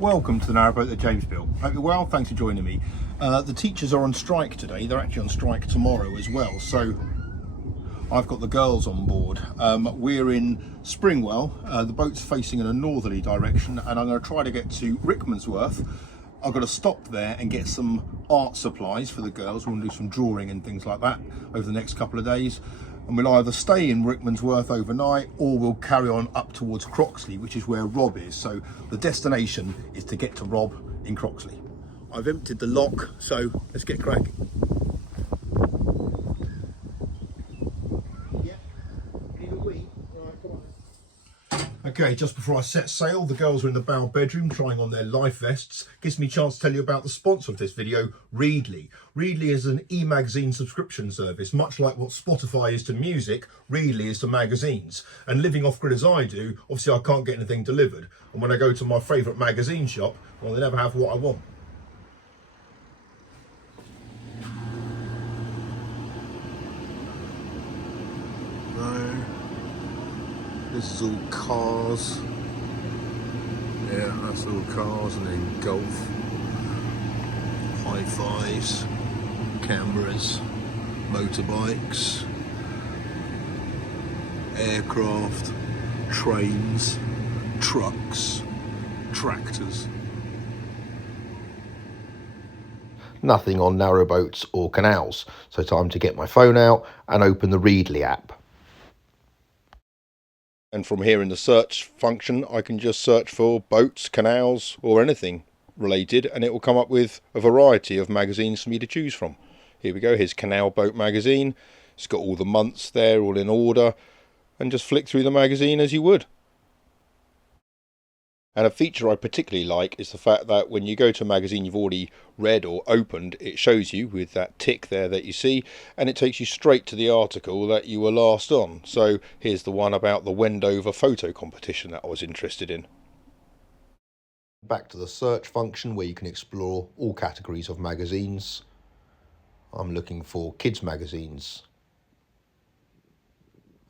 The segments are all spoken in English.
Welcome to the Narrowboat at Jamesville. Hope you're well, thanks for joining me. The teachers are on strike today. They're actually on strike tomorrow as well, so I've got the girls on board. We're in Springwell. The boat's facing in a northerly direction, and I'm going to try to get to Rickmansworth. I've got to stop there and get some art supplies for the girls. We're going to do some drawing and things like that over the next couple of days. And we'll either stay in Rickmansworth overnight or we'll carry on up towards Croxley, which is where Rob is. So the destination is to get to Rob in Croxley. I've emptied the lock, so let's get cracking. Yeah, need a wee. Right, come on. Okay, just before I set sail, the girls are in the bow bedroom trying on their life vests. Gives me a chance to tell you about the sponsor of this video, Readly. Readly is an e-magazine subscription service, much like what Spotify is to music, Readly is to magazines. And living off-grid as I do, obviously I can't get anything delivered. And when I go to my favourite magazine shop, well, they never have what I want. No. This is all cars. Yeah, that's all cars, and then golf, high fives, cameras, motorbikes, aircraft, trains, trucks, tractors. Nothing on narrowboats or canals, so time to get my phone out and open the Readly app. And from here in the search function, I can just search for boats, canals, or anything related, and it will come up with a variety of magazines for me to choose from. Here we go, here's Canal Boat magazine. It's got all the months there, all in order, and just flick through the magazine as you would. And a feature I particularly like is the fact that when you go to a magazine you've already read or opened, it shows you with that tick there that you see, and it takes you straight to the article that you were last on. So here's the one about the Wendover photo competition that I was interested in. Back to the search function where you can explore all categories of magazines. I'm looking for kids magazines.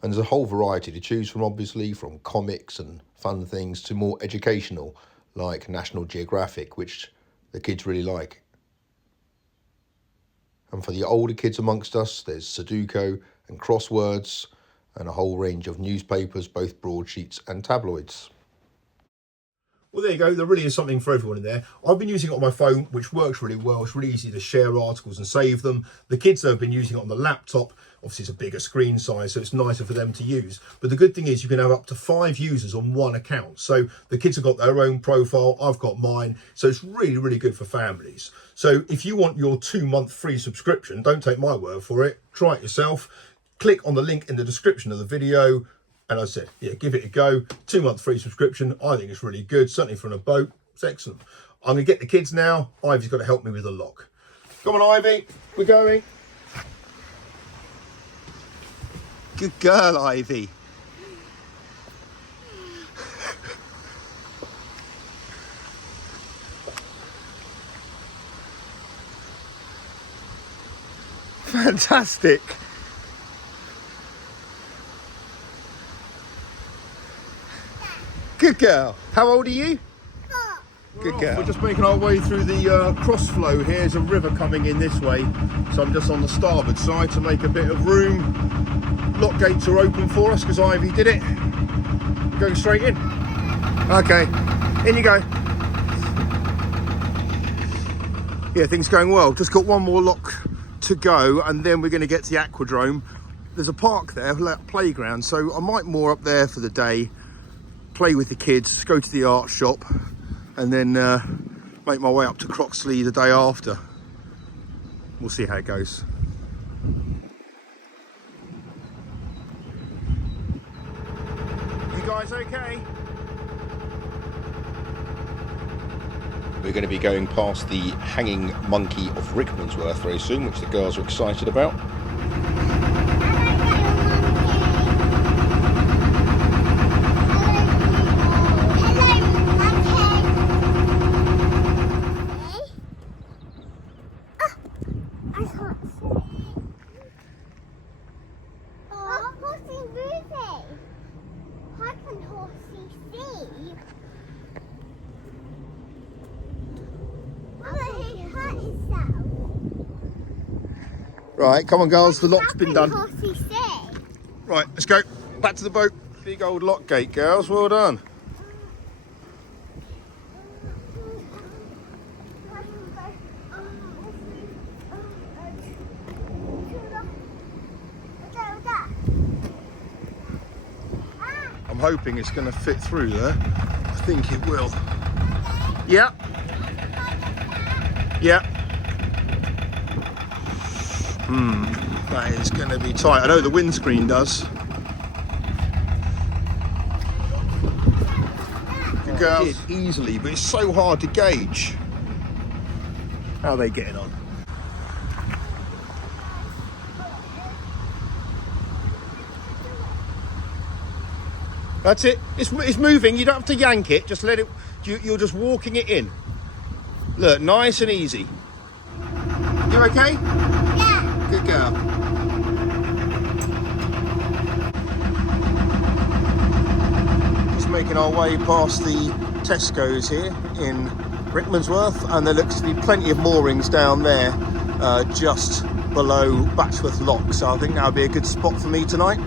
And there's a whole variety to choose from, obviously, from comics and fun things to more educational, like National Geographic, which the kids really like. And for the older kids amongst us, there's Sudoku and crosswords, and a whole range of newspapers, both broadsheets and tabloids. Well, there you go. There really is something for everyone in there. I've been using it on my phone, which works really well. It's really easy to share articles and save them. The kids have been using it on the laptop. Obviously, it's a bigger screen size, so it's nicer for them to use. But the good thing is you can have up to 5 users on one account. So the kids have got their own profile. I've got mine. So it's really, really good for families. So if you want your 2-month free subscription, don't take my word for it. Try it yourself. Click on the link in the description of the video. And I said, yeah, give it a go. 2-month free subscription. I think it's really good, certainly for a boat. It's excellent. I'm going to get the kids now. Ivy's got to help me with the lock. Come on, Ivy. We're going. Good girl, Ivy. Fantastic. Good girl. How old are you? 4. Good girl. We're just making our way through the cross flow here. There's a river coming in this way, so I'm just on the starboard side to make a bit of room. Lock gates are open for us because Ivy did it. Go straight in. Okay, in you go. Yeah, things going well. Just got one more lock to go, and then we're going to get to the aquadrome. There's a park there, a playground, so I might moor up there for the day, play with the kids, go to the art shop, and then make my way up to Croxley the day after. We'll see how it goes. You guys okay? We're going to be going past the Hanging Monkey of Rickmansworth very soon, which the girls are excited about. Right, come on girls, the lock's been done. Can't see. Right, let's go. Back to the boat. Big old lock gate, girls, well done. I'm hoping it's going to fit through there. I think it will. Yeah. Yeah. That is going to be tight. I know the windscreen does. Good girls. Easily, but it's so hard to gauge. How are they getting on? That's it. It's moving. You don't have to yank it. Just let it. You're just walking it in. Look, nice and easy. You okay? Yeah. Good girl. Just making our way past the Tesco's here in Rickmansworth, and there looks to be plenty of moorings down there, just below Batchworth Lock. So I think that'll be a good spot for me tonight.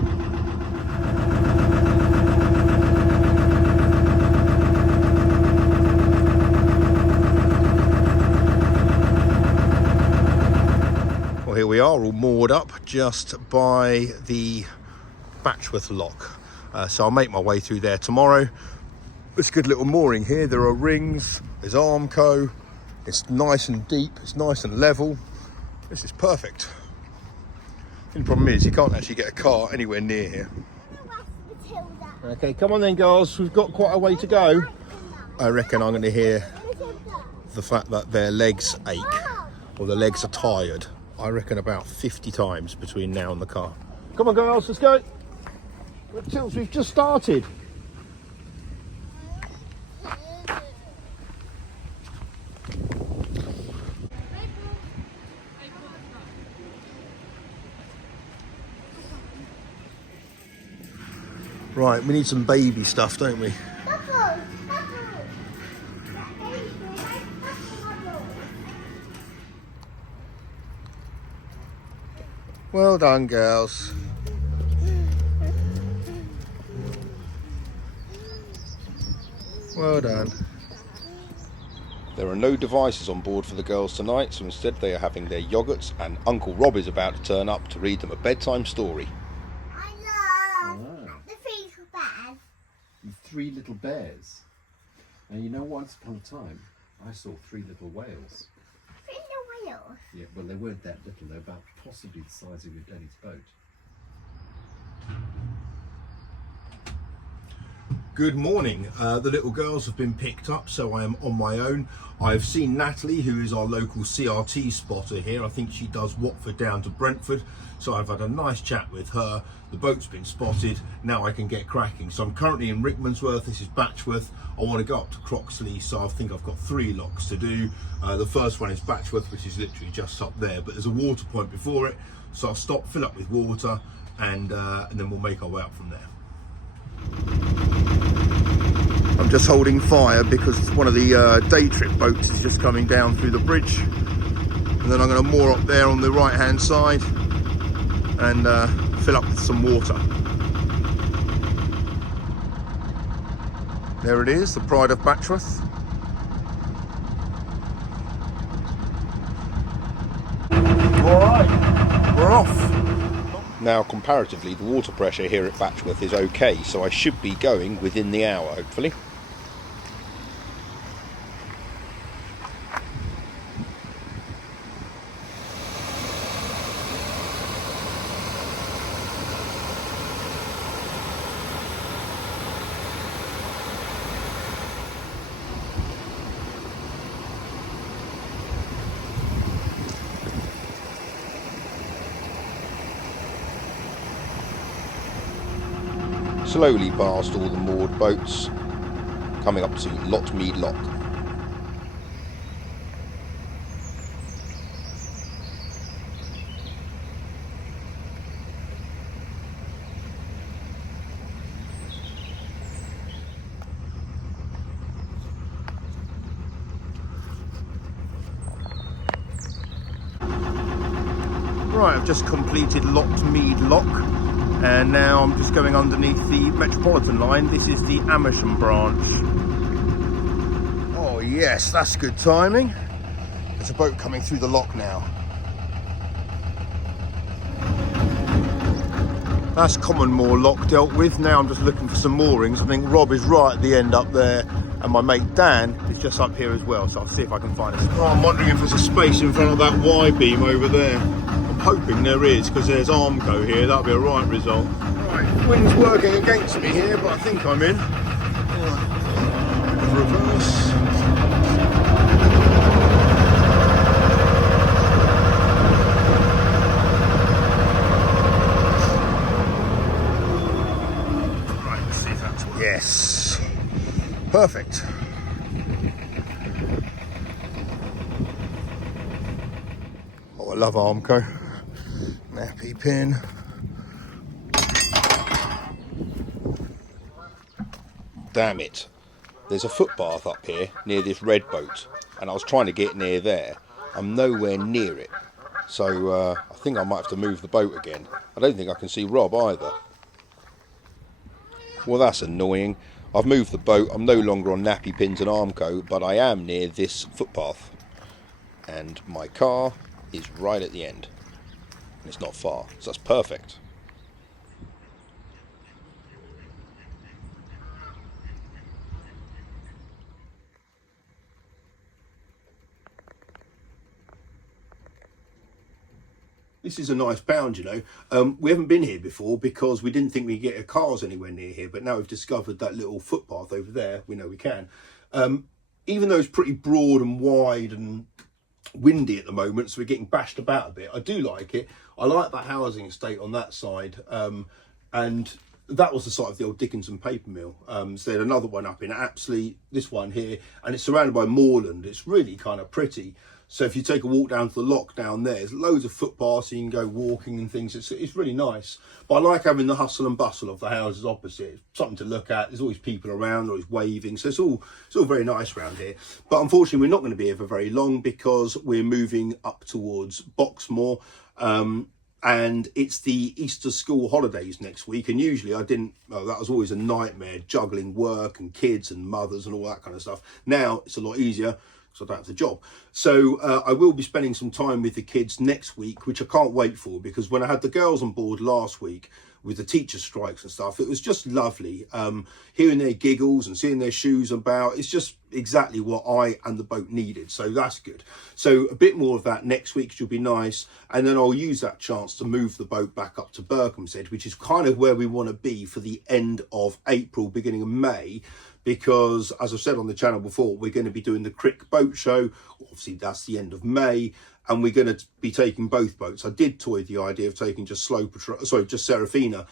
Here we are, all moored up just by the Batchworth Lock. So I'll make my way through there tomorrow. It's a good little mooring here. There are rings, there's Armco, it's nice and deep, it's nice and level. This is perfect. The only problem is you can't actually get a car anywhere near here. Okay, come on then girls, we've got quite a way to go. I reckon I'm going to hear the fact that their legs ache or their legs are tired. I reckon about 50 times between now and the car. Come on girls, let's go. We've just started. Right, we need some baby stuff, don't we? Well done, girls. Well done. There are no devices on board for the girls tonight, so instead they are having their yogurts, and Uncle Rob is about to turn up to read them a bedtime story. I love the three little bears. The three little bears. And you know, once upon a time, I saw three little whales. Three little whales? Yeah, well, they weren't that little. They're about possibly the size of your daddy's boat. Good morning. The little girls have been picked up, so I am on my own. I've seen Natalie, who is our local CRT spotter here. I think she does Watford down to Brentford. So I've had a nice chat with her. The boat's been spotted. Now I can get cracking. So I'm currently in Rickmansworth. This is Batchworth. I want to go up to Croxley, so I think I've got 3 locks to do. The first one is Batchworth, which is literally just up there, but there's a water point before it. So I'll stop, fill up with water, and then we'll make our way up from there. I'm just holding fire because one of the day trip boats is just coming down through the bridge, and then I'm going to moor up there on the right hand side and fill up with some water. There it is, the Pride of Batchworth. All right, we're off. Now, comparatively, the water pressure here at Batchworth is okay, so I should be going within the hour, hopefully. Slowly past all the moored boats, coming up to Lotmead Lock. Right, I've just completed Lockmead Lock, and now I'm just going underneath the Metropolitan line. This is the Amersham branch. Oh yes, that's good timing. There's a boat coming through the lock now. That's Common Moor Lock dealt with. Now I'm just looking for some moorings. I think Rob is right at the end up there, and my mate Dan is just up here as well, so I'll see if I can find us. Oh, I'm wondering if there's a space in front of that Y-beam over there. I'm hoping there is, because there's Armco here. That'll be a right result. Right, wind's working against me here, but I think I'm in. Right. Reverse. Yes, perfect. Oh, I love Armco. Nappy pin. Damn it. There's a footpath up here near this red boat, and I was trying to get near there. I'm nowhere near it. So I think I might have to move the boat again. I don't think I can see Rob either. Well, that's annoying. I've moved the boat. I'm no longer on nappy pins and Armco, but I am near this footpath. And my car is right at the end. And it's not far, so that's perfect. This is a nice bound, you know. We haven't been here before because we didn't think we'd get our cars anywhere near here, but now we've discovered that little footpath over there. We know we can. Even though it's pretty broad and wide and windy at the moment, so we're getting bashed about a bit, I do like it. I like that housing estate on that side, and that was the site of the old Dickinson paper mill. So they had another one up in Apsley, this one here, and it's surrounded by moorland. It's really kind of pretty. So if you take a walk down to the lock down there, there's loads of footpaths, so you can go walking and things. It's really nice. But I like having the hustle and bustle of the houses opposite. It's something to look at. There's always people around, always waving. So it's all very nice around here. But unfortunately, we're not going to be here for very long because we're moving up towards Boxmoor. And it's the Easter school holidays next week. And usually that was always a nightmare, juggling work and kids and mothers and all that kind of stuff. Now it's a lot easier, so I don't have the job. So I will be spending some time with the kids next week, which I can't wait for, because when I had the girls on board last week with the teacher strikes and stuff, it was just lovely. Hearing their giggles and seeing their shoes about, it's just exactly what I and the boat needed. So that's good. So a bit more of that next week, which will be nice. And then I'll use that chance to move the boat back up to Berkhamsted, which is kind of where we want to be for the end of April, beginning of May. Because, as I've said on the channel before, we're going to be doing the Crick Boat Show. Obviously, that's the end of May, and we're going to be taking both boats. I did toy the idea of taking just Serafina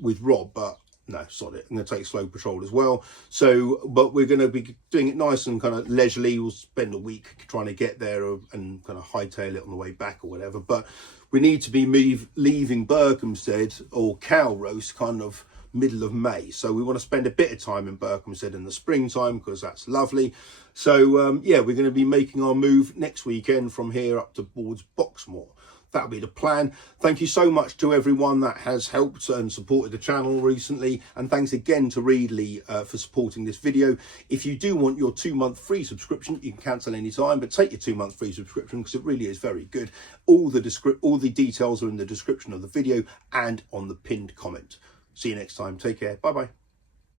with Rob, but no, sod it. I'm going to take Slow Patrol as well. So, but we're going to be doing it nice and kind of leisurely. We'll spend a week trying to get there and kind of hightail it on the way back or whatever. But we need to be leaving Berkhamsted or Calrose kind of middle of May, so we want to spend a bit of time in Berkhamsted in the springtime because that's lovely. So yeah, we're going to be making our move next weekend from here up towards Boxmoor. That'll be the plan. Thank you so much to everyone that has helped and supported the channel recently, and thanks again to Readly for supporting this video. If you do want your 2-month free subscription, you can cancel any time, but take your 2-month free subscription because it really is very good. All the details are in the description of the video and on the pinned comment. See you next time. Take care. Bye bye.